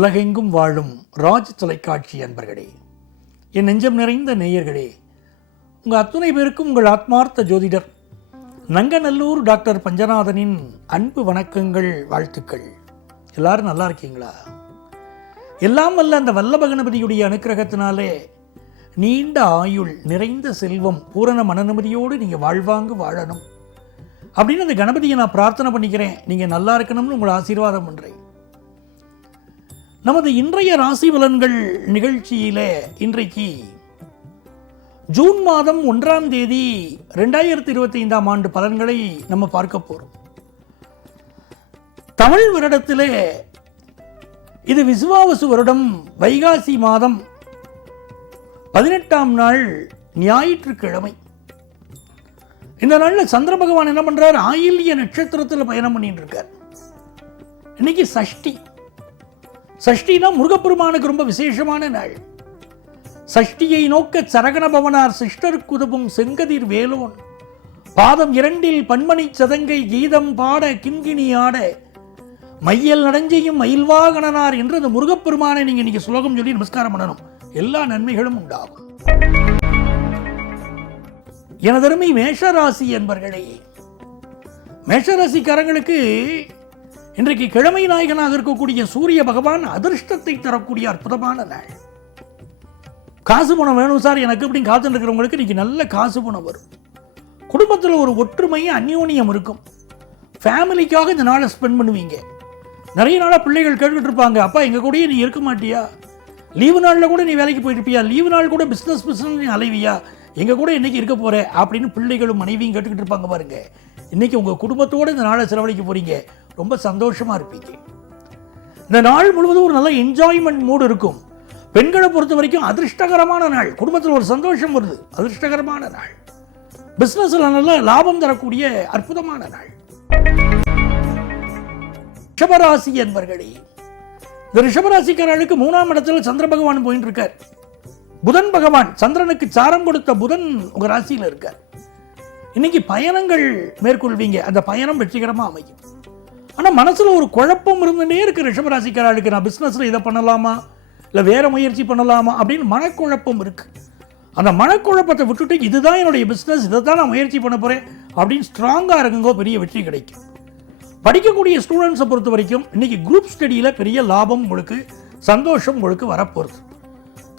உலகெங்கும் வாழும் ராஜ் தொலைக்காட்சி அன்பர்களே, என் நெஞ்சம் நிறைந்த நேயர்களே, உங்கள் அத்துணை பேருக்கும் உங்கள் ஆத்மார்த்த ஜோதிடர் நங்கநல்லூர் டாக்டர் பஞ்சநாதனின் அன்பு வணக்கங்கள், வாழ்த்துக்கள். எல்லாரும் நல்லா இருக்கீங்களா? எல்லாம் வல்ல அந்த வல்லப கணபதியுடைய அனுக்கிரகத்தினாலே நீண்ட ஆயுள், நிறைந்த செல்வம், பூரண மனநிம்மதியோடு நீங்கள் வாழ்வாங்கு வாழணும் அப்படின்னு அந்த கணபதியை நான் பிரார்த்தனை பண்ணிக்கிறேன். நீங்கள் நல்லா இருக்கணும்னு உங்களை ஆசீர்வாதம் பண்ணுறேன். நமது இன்றைய ராசி பலன்கள் நிகழ்ச்சியில இன்றைக்கு ஜூன் மாதம் 1ஆம் தேதி 2025ஆம் ஆண்டு பலன்களை நம்ம பார்க்க போறோம். தமிழ் வருடத்திலே இது விசுவாவசு வருடம் வைகாசி மாதம் 18ஆம் நாள் ஞாயிற்றுக்கிழமை. இந்த நாளில் சந்திர பகவான் என்ன பண்றார்? ஆயில்ய நட்சத்திரத்தில் பயணம் பண்ணிட்டு இருக்கார். இன்னைக்கு சஷ்டி. சஷ்டினா முருகப்பெருமானுக்கு ரொம்ப விசேஷமான நாள். சஷ்டியை நோக்க சரகண பவனார் சிஷ்டருக்கு உதவும் செங்கதிர் வேலோன் பாதம் 2இல் பன்மணி சதங்கை கீதம் பாட கிண்கிணி ஆட மையல் நடஞ்சையும் மயில்வாகனார் என்று அந்த முருகப்பெருமானை நீங்க இன்னைக்கு சுலோகம் சொல்லி நமஸ்காரம் பண்ணணும். எல்லா நன்மைகளும் உண்டாகும். எனதருமை மேஷராசி என்பர்களே, மேஷராசிக்காரங்களுக்கு இன்றைக்கு கிழமை நாயகனாக இருக்கக்கூடிய சூரிய பகவான் அதிர்ஷ்டத்தை தரக்கூடிய அற்புதமான நாள். காசு பணம் வேணும் சார் எனக்கு அப்படின்னு காத்துட்டு இருக்கிறவங்களுக்கு இன்னைக்கு நல்ல காசு பணம் வரும். குடும்பத்தில் ஒரு ஒற்றுமை, அந்யோன்யம் இருக்கும். ஃபேமிலிக்காக இந்த நாளை ஸ்பெண்ட் பண்ணுவீங்க. நிறைய நாளாக பிள்ளைகள் கேட்டுக்கிட்டு இருப்பாங்க, அப்பா எங்கள் கூடயே நீ இருக்க மாட்டியா? லீவு நாளில் கூட நீ வேலைக்கு போயிட்டு இருப்பியா? லீவு நாள் கூட பிஸ்னஸ் நீ அலைவியா? எங்கள் கூட இன்னைக்கு இருக்க போற அப்படின்னு பிள்ளைகளும் மனைவியும் கேட்டுக்கிட்டு இருப்பாங்க. பாருங்க, இன்னைக்கு உங்கள் குடும்பத்தோடு இந்த நாளை செலவழிக்க போறீங்க. ரொம்ப சந்தோஷமா இருப்பீங்க. இந்த நாள் முழுவதும் ஒரு நல்ல என்ஜாய்மெண்ட் மூடு இருக்கும். பெண்களை பொறுத்த வரைக்கும் அதிர்ஷ்டகரமான நாள். குடும்பத்தில் ஒரு சந்தோஷம் வருது, அதிர்ஷ்டகரமான நாள். பிசினஸ்ல நல்ல லாபம் தரக்கூடிய அற்புதமான நாள். ரிஷபராசி என்பர்களே, இந்த ரிஷபராசிக்காரர்களுக்கு 3ஆம் இடத்துல சந்திர பகவான் போயிட்டு இருக்கார். புதன் பகவான், சந்திரனுக்கு சாரம் கொடுத்த புதன் உங்க ராசியில் இருக்கார். இன்னைக்கு பயணங்கள் மேற்கொள்வீங்க. அந்த பயணம் வெற்றிகரமா அமையும். ஆனால் மனசில் ஒரு குழப்பம் இருந்துகிட்டே இருக்கு ரிஷபராசிக்காரர்களுக்கு. நான் பிஸ்னஸில் இதை பண்ணலாமா இல்லை வேற முயற்சி பண்ணலாமா அப்படின்னு மனக்குழப்பம் இருக்கு. அந்த மனக்குழப்பத்தை விட்டுட்டு இதுதான் என்னுடைய பிஸ்னஸ், இதை தான் நான் முயற்சி பண்ண போகிறேன் அப்படின்னு ஸ்ட்ராங்காக இருக்குங்கோ, பெரிய வெற்றி கிடைக்கும். படிக்கக்கூடிய ஸ்டூடெண்ட்ஸை பொறுத்த வரைக்கும் இன்னைக்கு குரூப் ஸ்டடியில் பெரிய லாபம் உங்களுக்கு, சந்தோஷம் உங்களுக்கு வரப்போகிறது.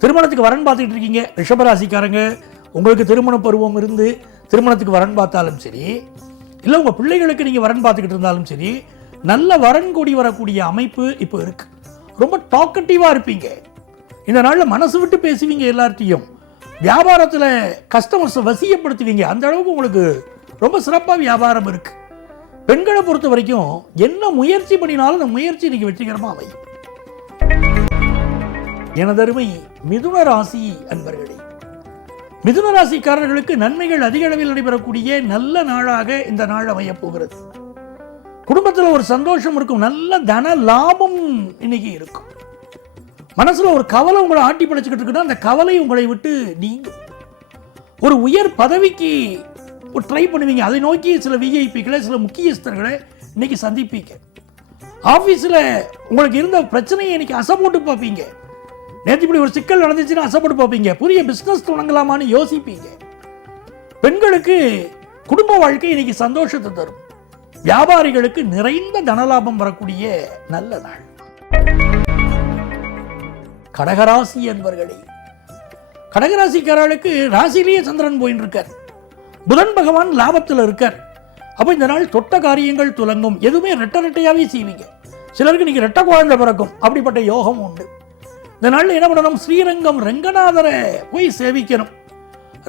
திருமணத்துக்கு வரன் பார்த்துக்கிட்டு இருக்கீங்க ரிஷபராசிக்காரங்க, உங்களுக்கு திருமண பருவம் இருந்து திருமணத்துக்கு வரன் பார்த்தாலும் சரி, இல்லை உங்கள் பிள்ளைகளுக்கு நீங்கள் வரன் பார்த்துக்கிட்டு இருந்தாலும் சரி, நல்ல வரன் கூடி வரக்கூடிய அமைப்பு இப்போ இருக்கு. ரொம்ப டாக்கட்டிவாக இருப்பீங்க. இந்த நாளில் மனசு விட்டு பேசுவீங்க எல்லார்ட்டையும். வியாபாரத்தில் கஸ்டமர்ஸை வசியப்படுத்துவீங்க. அந்த அளவுக்கு உங்களுக்கு ரொம்ப சிறப்பாக வியாபாரம் இருக்கு. பெண்களை பொறுத்த வரைக்கும் என்ன முயற்சி பண்ணினாலும் அந்த முயற்சி இன்னைக்கு வெற்றிகரமாக அமையும். எனதருமை மிதுன ராசி அன்பர்களே, மிதுன ராசிக்காரர்களுக்கு நன்மைகள் அதிக அளவில் நடைபெறக்கூடிய நல்ல நாளாக இந்த நாள் அமைய போகிறது. குடும்பத்தில் ஒரு சந்தோஷம் இருக்கும். நல்ல தன லாபம் இன்னைக்கு இருக்கும். மனசுல ஒரு கவலை உங்களை ஆட்டி படைச்சுக்கிட்டு இருக்குன்னா அந்த கவலை உங்களை விட்டு நீங்கும். ஒரு உயர் பதவிக்கு ஒரு ட்ரை பண்ணுவீங்க. அதை நோக்கி சில விஐபிகளை, சில முக்கியஸ்தர்களை இன்னைக்கு சந்திப்பீங்க. ஆபீஸ்ல உங்களுக்கு இருந்த பிரச்சனையை இன்னைக்கு அசைப்போட்டு பார்ப்பீங்க. நேற்று இப்படி ஒரு சிக்கல் நடந்துச்சுன்னா அசைப்பட்டு பார்ப்பீங்க. புதிய பிசினஸ் தொடங்கலாமான்னு யோசிப்பீங்க. பெண்களுக்கு குடும்ப வாழ்க்கை இன்னைக்கு சந்தோஷத்தை தரும். வியாபாரிகளுக்கு நிறைந்த தனலாபம் வரக்கூடிய நல்ல நாள். கடகராசி என்பர்களே, கடகராசிக்காரர்களுக்கு ராசியிலேயே சந்திரன் போயின்னு இருக்கார். புதன் பகவான் லாபத்தில் இருக்கார். அப்போ இந்த நாள் தொட்ட காரியங்கள் துலங்கும். எதுவுமே ரெட்டையாவே செய்வீங்க. சிலருக்கு இன்னைக்கு ரெட்டை குழந்தை பிறக்கும். அப்படிப்பட்ட யோகம் உண்டு. இந்த நாளில் என்ன பண்ணணும்? ஸ்ரீரங்கம் ரெங்கநாதரை போய் சேவிக்கணும்.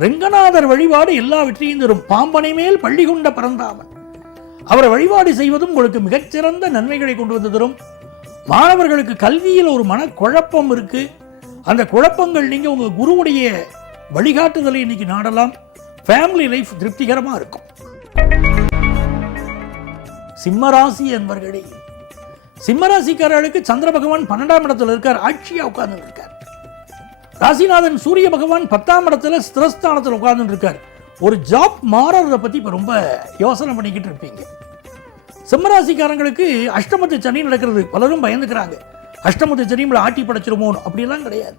ரெங்கநாதர் வழிபாடு எல்லா வெற்றியும் தரும். பாம்பனை மேல் பள்ளி கொண்ட பரந்தாமன், அவரை வழிபாடு செய்வதும் உங்களுக்கு மிகச்சிறந்த நன்மைகளை கொண்டு வந்து தரும். மாணவர்களுக்கு கல்வியில் ஒரு மனக்குழப்பம் இருக்கு. அந்த குழப்பங்கள் நீங்க உங்க குருவுடைய வழிகாட்டுதலை இன்னைக்கு நாடலாம். ஃபேமிலி லைஃப் திருப்திகரமா இருக்கும். சிம்மராசி என்பர்களே, சிம்மராசிக்காரர்களுக்கு சந்திர பகவான் 12ஆம் இடத்துல இருக்கார். ஆட்சியா உட்கார்ந்து இருக்கார். ராசிநாதன் சூரிய பகவான் 10ஆம் இடத்துல ஸ்திரஸ்தானத்தில் உட்கார்ந்து இருக்கார். ஒரு ஜாப் மாறதை பற்றி இப்போ ரொம்ப யோசனை பண்ணிக்கிட்டு இருப்பீங்க. சிம்மராசிக்காரங்களுக்கு அஷ்டமத்து சனி நடக்கிறது. பலரும் பயந்துக்கிறாங்க. அஷ்டமத்து சனி நம்மளை ஆட்டி படைச்சிருமோ அப்படிலாம் கிடையாது.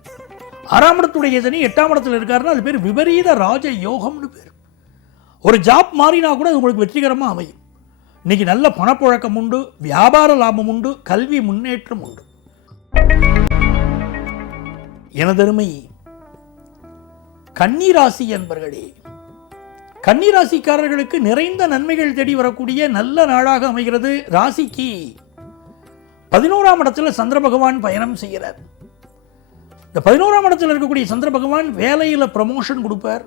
6ஆம் இடத்துடைய சனி 8ஆம் இடத்துல இருக்காருன்னா அது பேர் விபரீத ராஜ யோகம்னு பேர். ஒரு ஜாப் மாறினா கூட அது உங்களுக்கு வெற்றிகரமாக அமையும். இன்னைக்கு நல்ல பணப்புழக்கம் உண்டு, வியாபார லாபம் உண்டு, கல்வி முன்னேற்றம் உண்டு. எனதருமை கன்னிராசி என்பர்களே, கன்னிராசிக்காரர்களுக்கு நிறைந்த நன்மைகள் தேடி வரக்கூடிய நல்ல நாளாக அமைகிறது. ராசிக்கு 11ஆம் இடத்துல சந்திர பகவான் பயணம் செய்கிறார். இந்த 11ஆம் இடத்துல இருக்கக்கூடிய சந்திர பகவான் வேலையில் ப்ரமோஷன் கொடுப்பார்.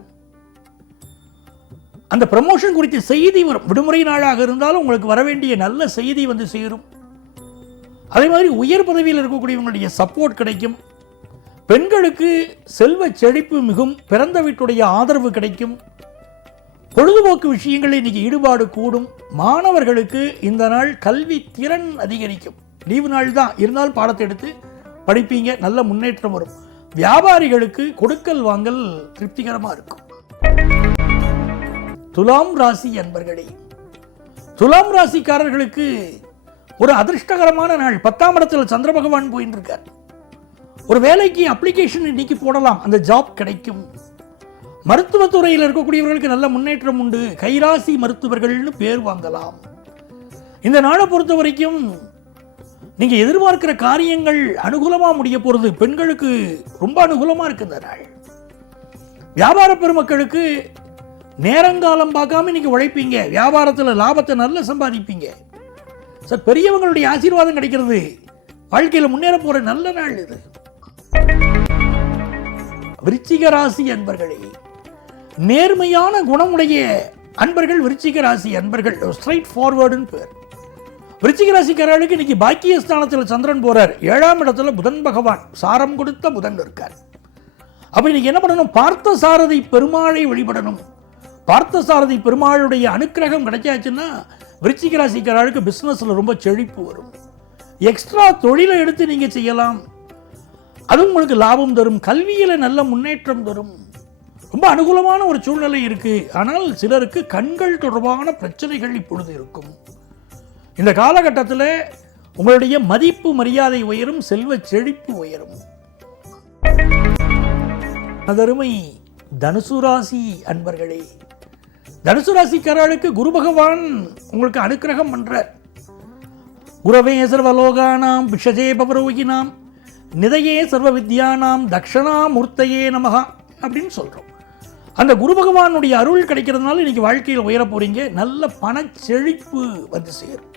அந்த ப்ரமோஷன் குறித்த செய்தி வரும். விடுமுறை நாளாக இருந்தாலும் உங்களுக்கு வர வேண்டிய நல்ல செய்தி வந்து சேரும். அதே மாதிரி உயர் பதவியில் இருக்கக்கூடியவங்களுடைய சப்போர்ட் கிடைக்கும். பெண்களுக்கு செல்வ செழிப்பு மிகும். பிறந்த வீட்டுடைய ஆதரவு கிடைக்கும். பொழுதுபோக்கு விஷயங்களில் இன்னைக்கு ஈடுபாடு கூடும். மாணவர்களுக்கு இந்த நாள் கல்வி திறன் அதிகரிக்கும். லீவு நாள் தான் இருந்தாலும் பாடத்தை எடுத்து படிப்பீங்க, நல்ல முன்னேற்றம் வரும். வியாபாரிகளுக்கு கொடுக்கல் வாங்கல் திருப்திகரமாக இருக்கும். துலாம் ராசி அன்பர்களே, துலாம் ராசிக்காரர்களுக்கு ஒரு அதிர்ஷ்டகரமான நாள். 10ஆம் இடத்துல சந்திர பகவான் போயிட்டு இருக்கார். ஒரு வேலைக்கு அப்ளிகேஷன் இன்னைக்கு போடலாம், அந்த ஜாப் கிடைக்கும். மருத்துவத்துறையில் இருக்கக்கூடியவர்களுக்கு நல்ல முன்னேற்றம் உண்டு. கைராசி மருத்துவர்கள்னு பேர் வாங்கலாம். இந்த நாளை பொறுத்த வரைக்கும் நீங்க எதிர்பார்க்கிற காரியங்கள் அனுகூலமா முடிய போறது. பெண்களுக்கு ரொம்ப அனுகூலமா இருக்கு இந்த நாள். வியாபார பெருமக்களுக்கு நேரங்காலம் பார்க்காம நீங்க உழைப்பீங்க. வியாபாரத்தில் லாபத்தை நல்லா சம்பாதிப்பீங்க. சார், பெரியவங்களுடைய ஆசீர்வாதம் கிடைக்கிறது. வாழ்க்கையில் முன்னேற போற நல்ல நாள் இது. விருச்சிக ராசி அன்பர்களே, நேர்மையான குணமுடைய அன்பர்கள் விருச்சிக ராசி அன்பர்கள். ஸ்ட்ரைட் ஃபார்வர்டுன்னு பேர். விருச்சிக ராசிக்காரர்களுக்கு இன்னைக்கு பாக்கியஸ்தானத்தில் சந்திரன் போறார். 7ஆம் இடத்துல புதன் பகவான், சாரம் கொடுத்த புதன் இருக்கார். அப்ப இன்னைக்கு என்ன பண்ணணும்? பார்த்த சாரதி பெருமாளை வழிபடணும். பார்த்த சாரதி பெருமாளுடைய அனுக்கிரகம் கிடைச்சாச்சுன்னா விருச்சிக ராசிக்காரர்களுக்கு பிசினஸ்ல ரொம்ப செழிப்பு வரும். எக்ஸ்ட்ரா தொழிலை எடுத்து நீங்க செய்யலாம், அது உங்களுக்கு லாபம் தரும். கல்வியில நல்ல முன்னேற்றம் தரும். ரொம்ப அனுகூலமான ஒரு சூழ்நிலை இருக்கு. ஆனால் சிலருக்கு கண்கள் தொடர்பான பிரச்சனைகள் இப்பொழுது இருக்கும். இந்த காலகட்டத்தில் உங்களுடைய மதிப்பு மரியாதை உயரும், செல்வ செழிப்பு உயரும். அதருமை தனுசு ராசி அன்பர்களே, தனுசு ராசிக்காரர்களுக்கு குரு பகவான் உங்களுக்கு அனுக்கிரகம் பண்றார். குரவே சர்வலோகானாம் விஷஜே பவரோகினாம் நிதையே சர்வ வித்யானாம் தக்ஷணாமூர்த்தையே நமகா அப்படின்னு சொல்றோம். அந்த குரு பகவானுடைய அருள் கிடைக்கிறதுனால இன்னைக்கு வாழ்க்கையில் உயர போறீங்க. நல்ல பணச்செழிப்பு வந்து சேரும்.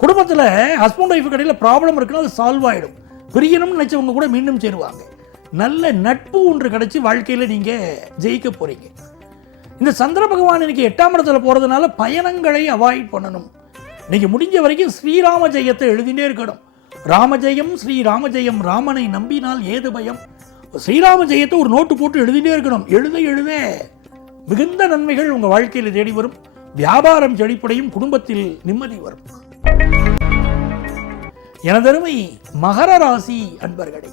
குடும்பத்தில் ஹஸ்பண்ட் ஒய்ஃபு கடையில் ப்ராப்ளம் இருக்குன்னா அது சால்வ் ஆகிடும். பிரியணும்னு நினைச்சவங்க கூட மீண்டும் சேருவாங்க. நல்ல நட்பு ஒன்று கிடைச்சி வாழ்க்கையில் நீங்கள் ஜெயிக்க போறீங்க. இந்த சந்திர பகவான் இன்னைக்கு 8ஆம் இடத்துல போகிறதுனால பயணங்களை அவாய்ட் பண்ணணும். இன்னைக்கு முடிஞ்ச வரைக்கும் ஸ்ரீராம ஜெயத்தை எழுதிட்டே இருக்கணும். ராமஜெயம் ஸ்ரீராமஜெயம், ராமனை நம்பினால் ஏது பயம். ஸ்ரீராம ஜெயத்தை ஒரு நோட்டு போட்டு எழுதிட்டே இருக்கணும். எழுத எழுத மிகுந்த நன்மைகள் உங்கள் வாழ்க்கையில் தேடி வரும். வியாபாரம் செழிப்படையும், குடும்பத்தில் நிம்மதி வரும். எனதருமை மகர ராசி அன்பர்களே,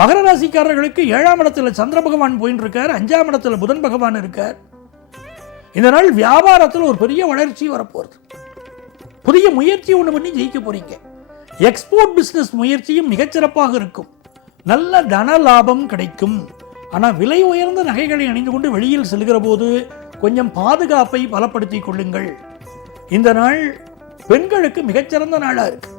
மகர ராசிக்காரர்களுக்கு 7ஆம் இடத்துல சந்திர பகவான் போயிட்டு இருக்கார். 5ஆம் இடத்துல புதன் பகவான் இருக்கார். இந்த நாள் வியாபாரத்தில் ஒரு பெரிய வளர்ச்சி வரப்போகிறது. புதிய முயற்சி ஒன்று பண்ணி ஜெயிக்க போறீங்க. எக்ஸ்போர்ட் பிசினஸ் முயற்சியும் மிகச்சிறப்பாக இருக்கும். நல்ல தன லாபம் கிடைக்கும். ஆனால் விலை உயர்ந்த நகைகளை அணிந்து கொண்டு வெளியில் செல்கிற போது கொஞ்சம் பாதுகாப்பை பலப்படுத்திக் கொள்ளுங்கள். இந்த நாள் பெண்களுக்கு மிகச்சிறந்த நாளாக இருக்கு.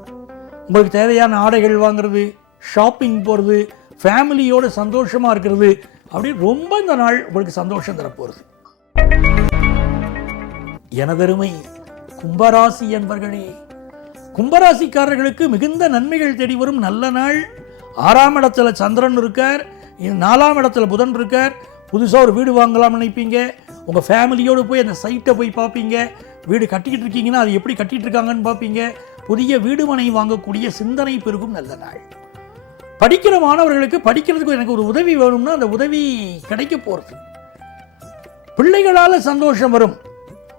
உங்களுக்கு தேவையான ஆடைகள் வாங்குறது, ஷாப்பிங் போகிறது, ஃபேமிலியோட சந்தோஷமா இருக்கிறது, அப்படி ரொம்ப இந்த நாள் உங்களுக்கு சந்தோஷம் தரப்போகிறது. எனதருமை கும்பராசி என்பர்களே, கும்பராசிக்காரர்களுக்கு மிகுந்த நன்மைகள் தேடி வரும் நல்ல நாள். 6ஆம் இடத்துல சந்திரன் இருக்கார். 4ஆம் இடத்துல புதன் இருக்கார். புதுசாக ஒரு வீடு வாங்கலாம்னு நினைப்பீங்க. உங்கள் ஃபேமிலியோடு போய் அந்த சைட்டை போய் பார்ப்பீங்க. வீடு கட்டிக்கிட்டு இருக்கீங்கன்னா அது எப்படி கட்டிட்டு இருக்காங்கன்னு பார்ப்பீங்க. புதிய வீடு மனை வாங்கக்கூடிய சிந்தனை பெருகும் நல்ல நாள். படிக்கிற மாணவர்களுக்கு படிக்கிறதுக்கு எனக்கு ஒரு உதவி வேணும்னா அந்த உதவி கிடைக்க போகிறது. பிள்ளைகளால் சந்தோஷம் வரும்.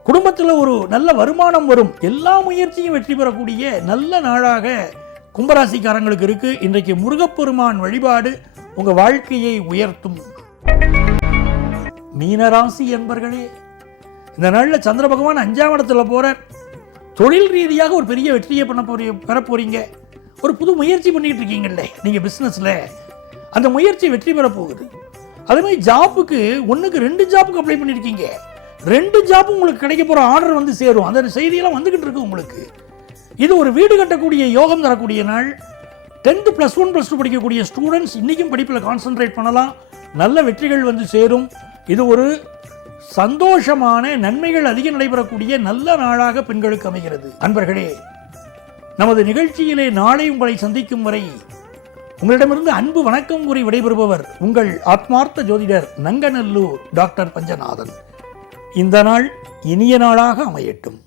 குடும்பத்தில் ஒரு நல்ல வருமானம் வரும். எல்லா முயற்சியும் வெற்றி பெறக்கூடிய நல்ல நாளாக கும்பராசிக்காரங்களுக்கு இருக்கு. இன்றைக்கு முருகப்பெருமான் வழிபாடு உங்க வாழ்க்கையை உயர்த்தும். மீனராசி என்பர்களே, இந்த நாளில் சந்திர பகவான் 5ஆம் இடத்துல போறார். தொழில் ரீதியாக ஒரு பெரிய வெற்றியை பெற போறீங்க. ஒரு புது முயற்சி பண்ணிட்டு இருக்கீங்கல்ல நீங்கள் பிஸ்னஸில், அந்த முயற்சி வெற்றி பெற போகுது. அதே மாதிரி ஜாப்புக்கு 1க்கு 2 ஜாப்புக்கு அப்ளை பண்ணியிருக்கீங்க, 2 ஜாப்பும் உங்களுக்கு கிடைக்க போகிற ஆர்டர் வந்து சேரும். அந்த செய்தியெல்லாம் வந்துக்கிட்டு இருக்கு உங்களுக்கு. இது ஒரு வீடு கட்டக்கூடிய யோகம் தரக்கூடிய நாள். 10th +1 +2 படிக்கக்கூடிய ஸ்டூடெண்ட்ஸ் இன்றைக்கும் படிப்பில் கான்சென்ட்ரேட் பண்ணலாம். நல்ல வெற்றிகள் வந்து சேரும். இது ஒரு சந்தோஷமான நன்மைகள் அதிகம் நடைபெறக்கூடிய நல்ல நாளாக பெண்களுக்கு அமைகிறது. அன்பர்களே, நமது நிகழ்ச்சியிலே நாளை உங்களை சந்திக்கும் வரை உங்களிடமிருந்து அன்பு வணக்கம் கூறி விடைபெறுபவர் உங்கள் ஆத்மார்த்த ஜோதிடர் நங்கநல்லூர் டாக்டர் பஞ்சநாதன். இந்த நாள் இனிய நாளாக அமையட்டும்.